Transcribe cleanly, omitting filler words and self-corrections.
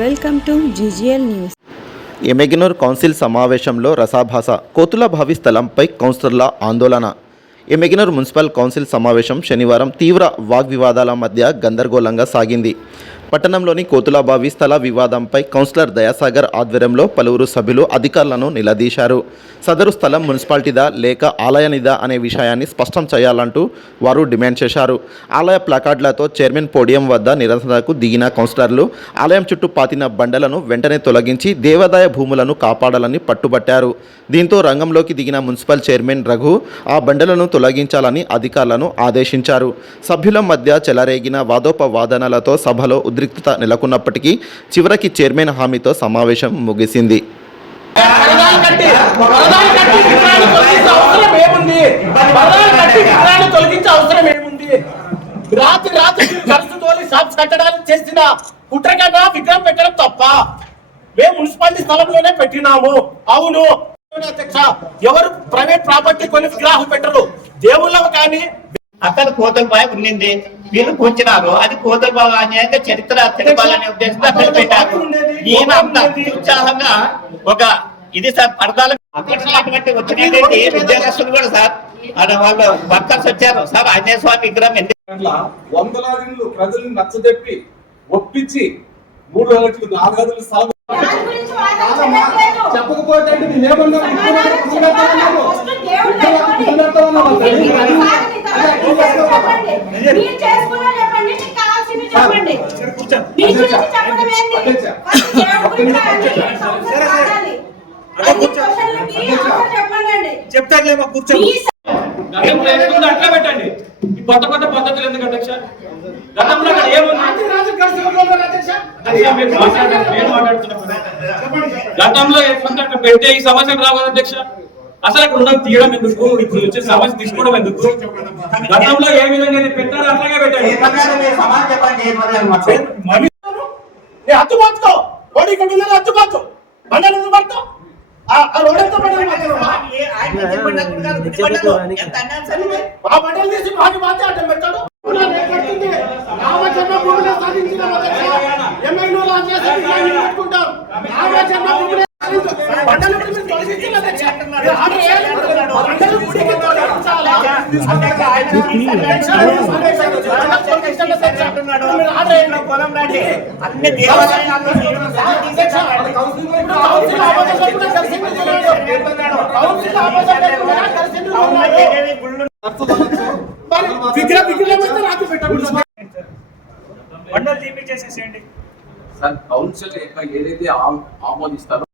Welcome to GGL news. Emmiganur council సమావేశంలో రసాభాస, కోతుల భావి స్థలంపై కౌన్సిలర్ల ఆందోళన. ఎమ్మెగనూర్ మున్సిపల్ కౌన్సిల్ సమావేశం శనివారం తీవ్ర వాగ్వివాదాల మధ్య గందరగోళంగా సాగింది. పట్టణంలోని కోతులబావి స్థల వివాదంపై కౌన్సిలర్ దయాసాగర్ ఆధ్వర్యంలో పలువురు సభ్యులు అధికారులను నిలదీశారు. సదరు స్థలం మున్సిపాలిటీదా లేక ఆలయానిదా అనే విషయాన్ని స్పష్టం చేయాలంటూ వారు డిమాండ్ చేశారు. ఆలయ ప్లాకార్డులతో చైర్మన్ పోడియం వద్ద నిరసనకు దిగిన కౌన్సిలర్లు ఆలయం చుట్టూ పాతిన బండలను వెంటనే తొలగించి దేవాదాయ భూములను కాపాడాలని పట్టుబట్టారు. దీంతో రంగంలోకి దిగిన మున్సిపల్ చైర్మన్ రఘు ఆ బండలను తొలగించాలని అధికారులను ఆదేశించారు. సభ్యుల మధ్య చెలరేగిన వాదోపవాదనలతో సభలో ఉద్రిక్తత నెలకొన్నప్పటికీ చివరికి చైర్మన్ హామీతో సమావేశం ముగిసింది. చేసిన కుట్రకన్నా విగ్రహం పెట్టడం తప్ప మేము మున్సిపాలిటీ స్థలంలోనే పెట్టినాము. అవును అధ్యక్ష, ఎవరు ప్రైవేట్ ప్రాపర్టీ కొన్ని విగ్రహాలు పెట్టరు. దేవుళ్ళవి కానీ అక్కడ కోతల బావి ఉండింది, వీళ్ళు కూర్చున్నారు. అది కోతల బావి అనేక చరిత్ర తెలిపాలనే ఉద్దేశంతో అక్కడ పెట్టారు. ఈయన అంత ఉత్సాహంగా ఒక ఇది సార్ పడతాలు అటువంటి వచ్చినటువంటి విద్యారస్తులు కూడా సార్ వాళ్ళు వర్కర్స్ వచ్చారు సార్. ఆంజనేయ స్వామి విగ్రహం వందలాది ప్రజలను నచ్చజెప్పి ఒప్పించి 3 గంటలు 4 గంటలు స్థలం చెప్పకపోతే చెప్తాలేమో కూర్చోండి. అట్లా పెట్టండి. కొత్త కొత్త పద్ధతులు ఎందుకు అధ్యక్ష? గతంలో గతంలో అక్కడ పెడితే ఈ సమస్యలు రావు అధ్యక్ష. అసలు అక్కడ ఉన్న తీయడం ఎందుకు, ఇప్పుడు వచ్చే సమస్య తీసుకోవడం ఎందుకు? గతంలో ఏ విధంగా పెట్టారో అట్లాగే పెట్టండి. అత్తుబాటుతో అత్తుబాటు ఆ బండలు తీసి మాకు మాత్రం అడ్డం పెడతాడు. కౌన్సిల్ ఏదైతే ఆమోదిస్తారో